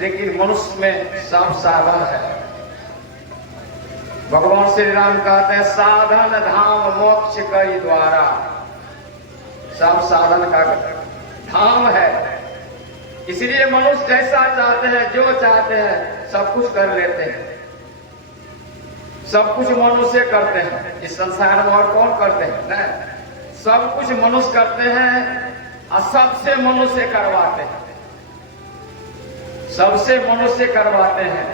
लेकिन मनुष्य में सब साधन है। भगवान श्री राम कहते हैं साधन धाम मोक्ष कई द्वारा। सब साधन का धाम है, इसलिए मनुष्य जैसा चाहते हैं, जो चाहते हैं सब कुछ कर लेते हैं। सब कुछ मनुष्य करते हैं इस संसार में, और कौन करते हैं? नहीं, सब कुछ मनुष्य करते हैं और सबसे मनुष्य करवाते हैं, सबसे मनुष्य करवाते हैं।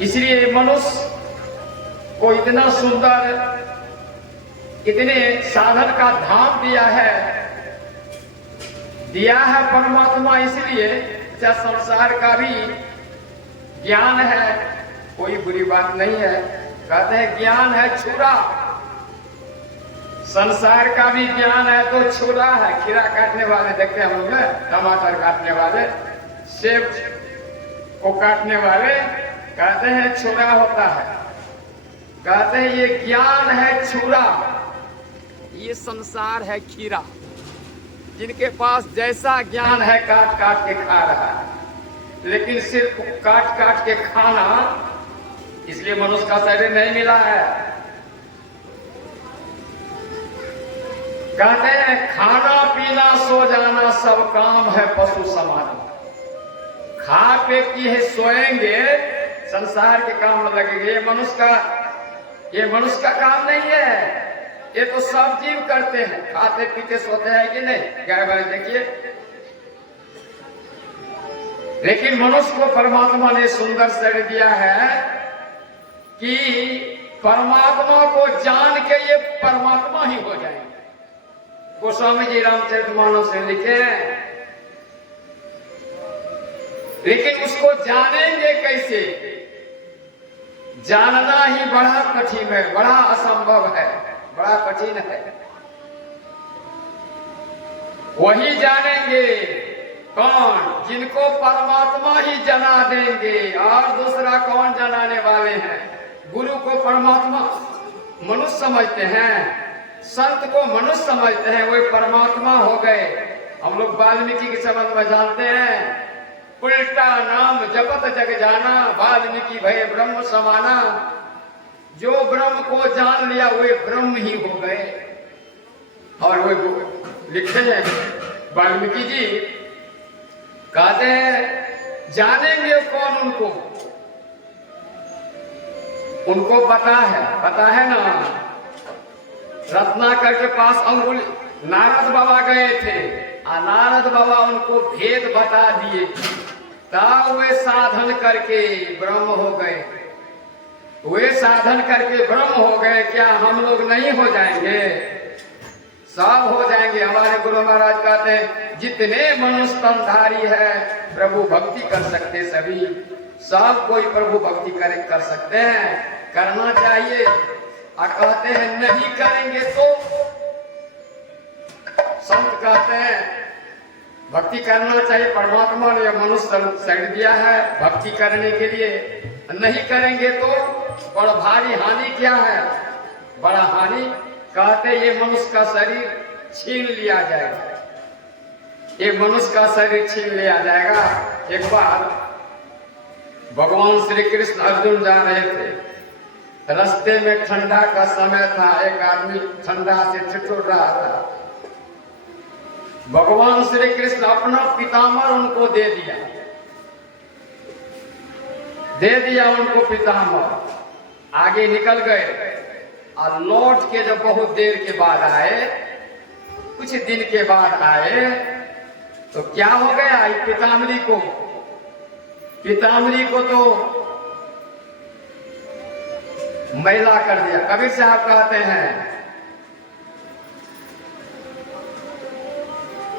इसलिए मनुष्य को इतना सुंदर, इतने साधन का धाम दिया है परमात्मा। इसलिए चाहे संसार का भी ज्ञान है, कोई बुरी बात नहीं है। कहते हैं ज्ञान है छुरा, संसार का भी ज्ञान है तो छुरा है। खीरा काटने वाले देखते हैं हम लोग, टमाटर काटने वाले, सेब को काटने वाले, कहते हैं छुरा होता है। कहते हैं ये ज्ञान है छुरा, ये संसार है खीरा। जिनके पास जैसा ज्ञान है काट काट के खा रहा है, लेकिन सिर्फ काट काट के खाना, इसलिए मनुष्य का शरीर नहीं मिला है। कहते हैं खाना पीना सो जाना सब काम है पशु समान। खा पे किए सोएंगे, संसार के काम में लगेंगे। ये मनुष्य का काम नहीं है। ये तो सब जीव करते हैं, खाते पीते सोते हैं कि नहीं? गाय भैंस देखिए। लेकिन मनुष्य को परमात्मा ने सुंदर शरीर दिया है कि परमात्मा को जान के ये परमात्मा ही हो जाएंगे। गोस्वामी जी रामचरितमानस से लिखे, लेकिन उसको जानेंगे कैसे? जानना ही बड़ा कठिन है, बड़ा असंभव है, बड़ा कठिन है। वही जानेंगे कौन? जिनको परमात्मा ही जना देंगे। और दूसरा कौन जनाने वाले हैं? गुरु को परमात्मा मनुष्य समझते हैं, संत को मनुष्य समझते हैं, वे परमात्मा हो गए। हम लोग वाल्मीकि के संबंध में जानते हैं, उल्टा नाम जपत जग जाना, वाल्मीकि भय ब्रह्म समाना। जो ब्रह्म को जान लिया वे ब्रह्म ही हो गए। और वे लिखते हैं वाल्मीकि जी, कहते हैं जानेंगे कौन उनको? उनको पता है ना। रत्नाकर के पास अंगुली नारद बाबा गए थे, नारद बाबा उनको भेद बता दिए, तब वे साधन करके ब्रह्म हो गए। वे साधन करके ब्रह्म हो गए। क्या हम लोग नहीं हो जाएंगे? सब हो जाएंगे। हमारे गुरु महाराज कहते हैं जितने मनुष्य तनधारी है प्रभु भक्ति कर सकते सभी। सब कोई प्रभु भक्ति कर सकते हैं, करना चाहिए। और कहते हैं नहीं करेंगे तो संत कहते हैं भक्ति करना चाहिए। परमात्मा ने मनुष्य शरीर दिया है भक्ति करने के लिए। नहीं करेंगे तो बड़ा भारी हानि क्या है? बड़ा हानि। कहते ये मनुष्य का शरीर छीन लिया जाएगा, ये मनुष्य का शरीर छीन लिया जाएगा। एक बार भगवान श्री कृष्ण अर्जुन जा रहे थे, रास्ते में ठंडा का समय था, एक आदमी ठंडा से ठिठुर रहा था। भगवान श्री कृष्ण अपना पीताम्बर उनको दे दिया उनको पीताम्बर। आगे निकल गए और लौट के जब बहुत देर के बाद आए, कुछ दिन के बाद आए, तो क्या हो गया? पीताम्बरी को तो मैला कर दिया। कबीर साहब कहते हैं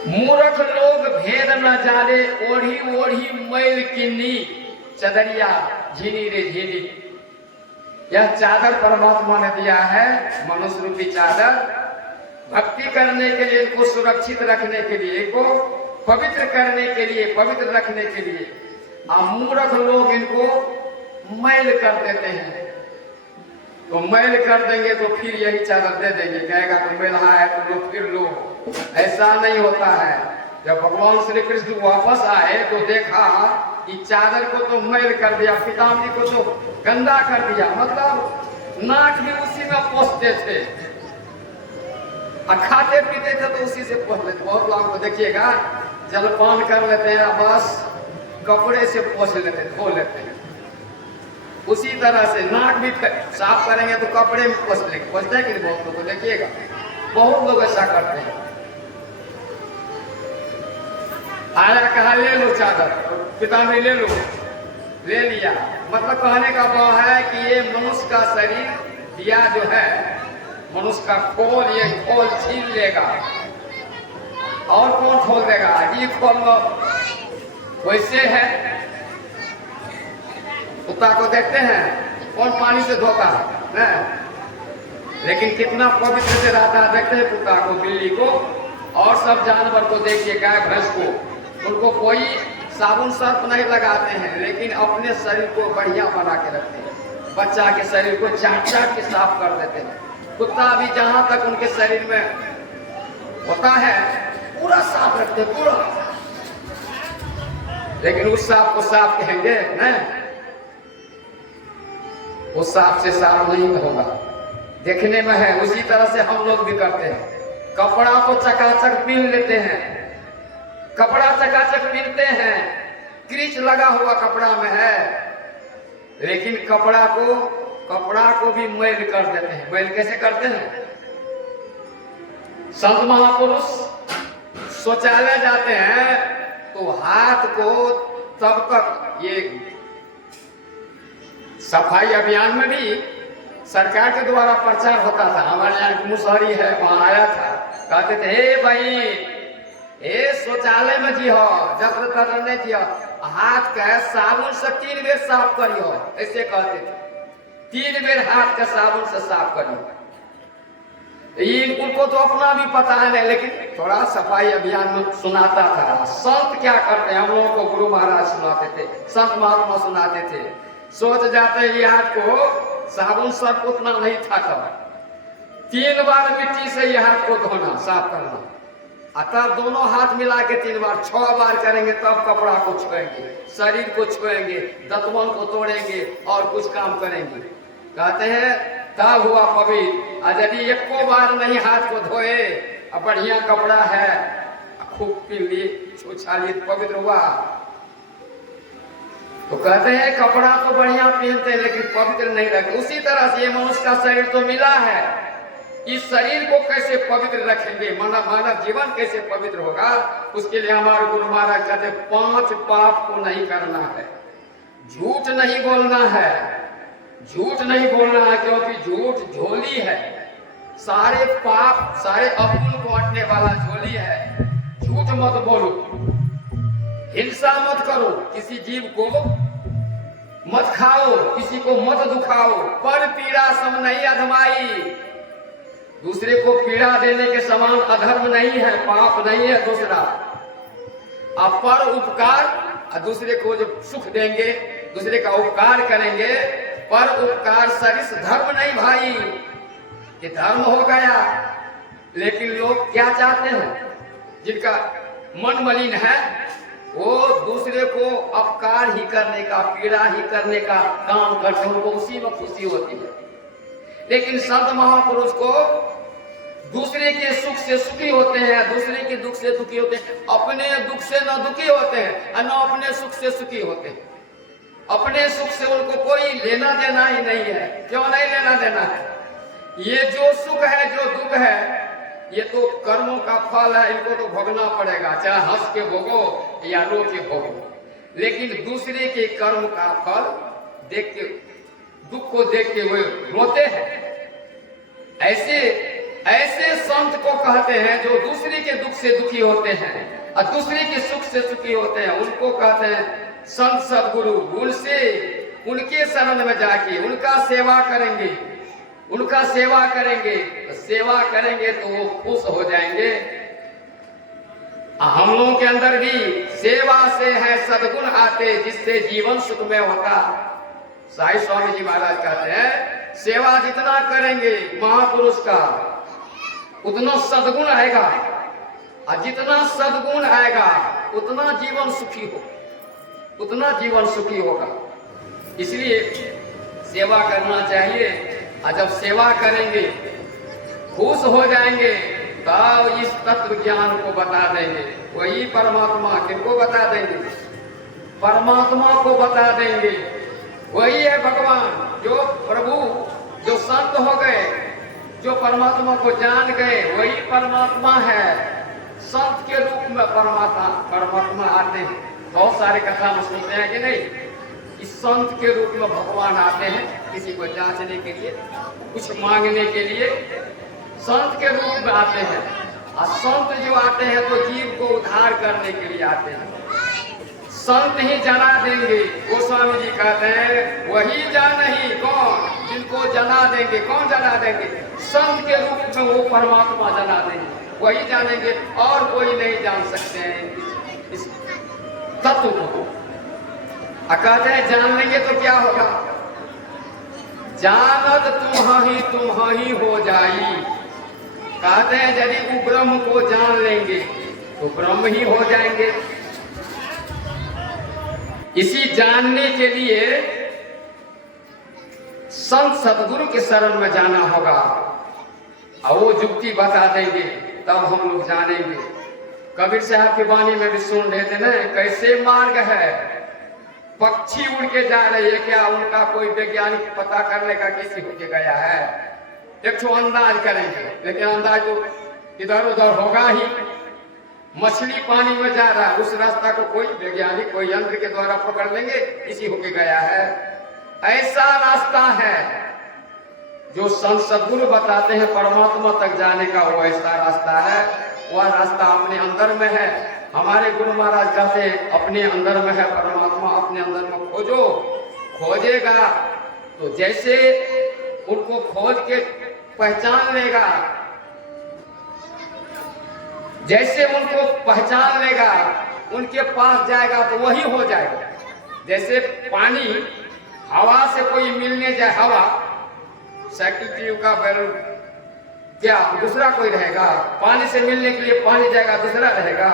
मूर्ख लोग भेद न जाने, ओढ़ी ओढ़ी मैल किन्नी, चदरिया झीनी रे झीनी। यह चादर परमात्मा ने दिया है, मनुष्य रूपी चादर। भक्ति करने के लिए, इनको सुरक्षित रखने के लिए, इनको पवित्र करने के लिए, पवित्र रखने के लिए। और मूर्ख लोग इनको मैल कर देते हैं। तो मैल कर देंगे तो फिर यही चादर दे देंगे, कहेगा तो मैला है तो लो फिर लो। ऐसा नहीं होता है। जब भगवान श्री कृष्ण वापस आए तो देखा कि चादर को तो मैल कर दिया, पीताम्बरी को तो गंदा कर दिया, मतलब नाक भी उसी में पोंछते थे और खाते पीते थे तो उसी से पोंछ लेते। बहुत लोगों को देखिएगा जलपान कर लेते हैं, बस कपड़े से पोंछ लेते, धो लेते हैं। उसी तरह से नाक भी साफ करेंगे तो कपड़े में पोंछ लेंगे, पोंछते हैं कि बहुत लोग को देखिएगा, बहुत लोग ऐसा करते हैं। आया कहा ले लो चादर, पीताम्बरी ले लो, ले लिया। मतलब कहने का भाव है कि ये मनुष्य का शरीर दिया जो है, मनुष्य का खोल, ये खोल छीन लेगा और कौन खोल देगा? ये खोल लो। वैसे है, कुत्ता को देखते हैं कौन पानी से धोता है, लेकिन कितना पवित्र से रहता है। देखते हैं कुत्ता को, बिल्ली को और सब जानवर को देखिए, गाय भैंस को, उनको कोई साबुन सर्फ नहीं लगाते हैं, लेकिन अपने शरीर को बढ़िया बना के रखते हैं। बच्चा के शरीर को चाट चाट के साफ कर देते हैं। कुत्ता भी जहां तक उनके शरीर में होता है पूरा साफ रखते हैं, पूरा। लेकिन उस सांप को साफ कहेंगे नहीं, उस सांप से साफ नहीं होगा, देखने में है। उसी तरह से हम लोग भी करते हैं, कपड़ा को चकाचक पहन लेते हैं, कपड़ा चकाचक पहनते हैं, क्रीच लगा हुआ कपड़ा में है, लेकिन कपड़ा को भी मैल कर देते हैं। मैल कैसे करते हैं? संत महापुरुष शौचालय जाते हैं तो हाथ को तब तक, ये सफाई अभियान में भी सरकार के द्वारा प्रचार होता था। हमारे यहाँ की मुसहरी है, वहां आया था, कहते थे हे भाई, ए शौचालय में जी हो, जब तक नहीं जी हो, हाथ का साबुन से 3 बेर साफ करियो, ऐसे कहते थे। 3 बेर हाथ का साबुन से साफ करियो। उनको तो अपना भी पता है, लेकिन थोड़ा सफाई अभियान में सुनाता था। संत क्या करते हैं, हम लोगों को गुरु महाराज सुनाते थे, संत महात्मा सुनाते थे। सोच जाते ये हाथ को साबुन सर्फ उतना नहीं था, तब 3 बार मिट्टी से ये हाथ को धोना, साफ करना, तब दोनों हाथ मिला के 3 बार, 6 बार करेंगे, तब कपड़ा को छुएंगे, शरीर को छुएंगे, दतवन को तोड़ेंगे और कुछ काम करेंगे। कहते हैं तब हुआ पवित्र। और यदि 1 बार नहीं हाथ को धोए, बढ़िया कपड़ा है, खूब पी लिए, छुछा लिए, पवित्र हुआ। तो कहते हैं कपड़ा तो बढ़िया पहनते हैं लेकिन पवित्र नहीं रहते। उसी तरह से ये मनुष्य का शरीर तो मिला है, इस शरीर को कैसे पवित्र रखेंगे, मानव जीवन कैसे पवित्र होगा? उसके लिए हमारे गुरु महाराज कहते 5 पाप को नहीं करना है। झूठ नहीं बोलना है, झूठ नहीं बोलना है, क्योंकि झूठ झोली है, सारे पाप, सारे अपुण्य को हटने वाला झोली है। झूठ मत बोलो, हिंसा मत करो, किसी जीव को मत खाओ, किसी को मत दुखाओ, पर पीड़ा सम नहीं अधमाई। दूसरे को पीड़ा देने के समान अधर्म नहीं है, पाप नहीं है दूसरा। आप पर उपकार, दूसरे को जो सुख देंगे, दूसरे का उपकार करेंगे, पर उपकार सरिस धर्म नहीं भाई, ये धर्म हो गया। लेकिन लोग क्या चाहते हैं, जिनका मन मलिन है, वो दूसरे को अपकार ही करने का, पीड़ा ही करने का काम करते, उनको उसी में खुशी होती है। लेकिन संत महापुरुष को दूसरे के सुख से सुखी होते हैं, दूसरे के दुख से दुखी होते हैं, अपने दुख से न दुखी होते हैं और न अपने सुख से सुखी होते हैं। अपने सुख से उनको कोई लेना देना ही नहीं है। क्यों नहीं लेना देना है? ये जो सुख है, जो दुख है, ये तो कर्मों का फल है, इनको तो भोगना पड़ेगा, चाहे हंस के भोगो या रो के भोगो। लेकिन दूसरे के कर्म का फल देख के, दुख को देख के वो रोते हैं। ऐसे संत को कहते हैं जो दूसरे के दुख से दुखी होते हैं और दूसरे के सुख से सुखी होते हैं, उनको कहते हैं संत सदगुरु। उनसे, उनके शरण में जाके उनका सेवा करेंगे, उनका सेवा करेंगे, तो सेवा करेंगे तो वो खुश हो जाएंगे। हम लोगों के अंदर भी सेवा से है सद्गुण आते, जिससे जीवन सुखमय होता। साईं स्वामी जी महाराज कहते हैं सेवा जितना करेंगे महापुरुष का, उतना सद्गुण आएगा। और जितना सद्गुण आएगा उतना जीवन सुखी हो, उतना जीवन सुखी होगा। इसलिए सेवा करना चाहिए। और जब सेवा करेंगे खुश हो जाएंगे तब इस तत्व ज्ञान को बता देंगे। वही परमात्मा किनको बता देंगे? परमात्मा को बता देंगे। वही है भगवान, जो प्रभु, जो संत हो गए, जो परमात्मा को जान गए, वही परमात्मा है। संत के रूप में परमात्मा आते हैं। बहुत सारे कथा में सुनते हैं कि नहीं, इस संत के रूप में भगवान आते हैं किसी को जांचने के लिए, कुछ मांगने के लिए संत के रूप में आते हैं। और संत जो आते हैं तो जीव को उद्धार करने के लिए आते हैं। संत ही जना देंगे। गोस्वामी जी कहते हैं वही जान ही कौन जिनको जना देंगे। कौन जना देंगे? संत के रूप में वो परमात्मा जना देंगे, वही जानेंगे, और कोई नहीं जान सकते हैं इस तत्व को। कहते हैं जान लेंगे तो क्या होगा? जानत तुम्हारी हो जाई। कहते हैं यदि वो ब्रह्म को जान लेंगे तो ब्रह्म ही हो जाएंगे। इसी जानने के लिए संत सदगुरु के शरण में जाना होगा और वो युक्ति बता देंगे, तब हम लोग जानेंगे। कबीर साहब की वाणी में भी सुन रहे थे ना, कैसे मार्ग है, पक्षी उड़ के जा रही है, क्या उनका कोई वैज्ञानिक पता करने का किसी होके गया है? एक तो अंदाज करेंगे, लेकिन अंदाज तो इधर उधर होगा ही। मछली पानी में जा रहा है, उस रास्ता को कोई वैज्ञानिक कोई यंत्र के द्वारा पकड़ लेंगे, इसी होके गया है। ऐसा रास्ता है जो संत सद्गुरु बताते हैं परमात्मा तक जाने का, वो ऐसा रास्ता है। वह रास्ता अपने अंदर में है। हमारे गुरु महाराज कहते हैं अपने अंदर में है परमात्मा, अपने अंदर में खोजो। खोजेगा तो जैसे उनको खोज के पहचान लेगा, जैसे उनको पहचान लेगा, उनके पास जाएगा तो वही हो जाएगा। जैसे पानी हवा से कोई मिलने जाए, हवा साइकिल ट्यूब का बैलून, क्या दूसरा कोई रहेगा? पानी से मिलने के लिए पानी जाएगा, दूसरा रहेगा?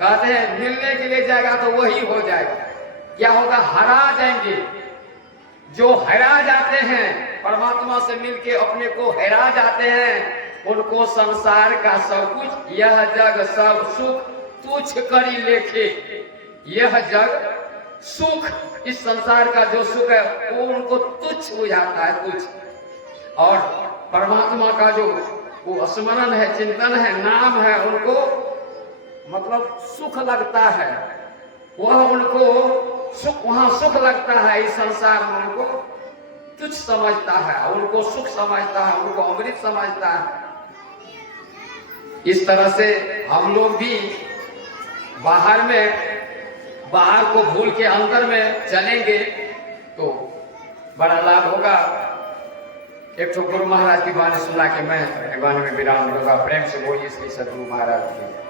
कहते हैं मिलने के लिए जाएगा तो वही हो जाएगा। क्या होगा? हरा जाएंगे। जो हरा जाते हैं, परमात्मा से मिलके अपने को हरा जाते हैं, उनको संसार का सब कुछ, यह जग सब सुख तुच्छ करी लेखे। यह जग सुख, इस संसार का जो सुख है वो उनको तुच्छ हो जाता है, तुच्छ। और परमात्मा का जो वो स्मरण है, चिंतन है, नाम है, उनको मतलब सुख लगता है। वह उनको सुख, वहां सुख लगता है। इस संसार में उनको तुच्छ समझता है, उनको सुख समझता है, उनको अमृत समझता है। इस तरह से हम लोग भी बाहर को भूल के अंदर में चलेंगे तो बड़ा लाभ होगा। एक तो गुरु महाराज की वाणी सुना के मैं वाणी में विराम दूंगा। प्रेम से बोलिए श्री सद्गुरु महाराज की।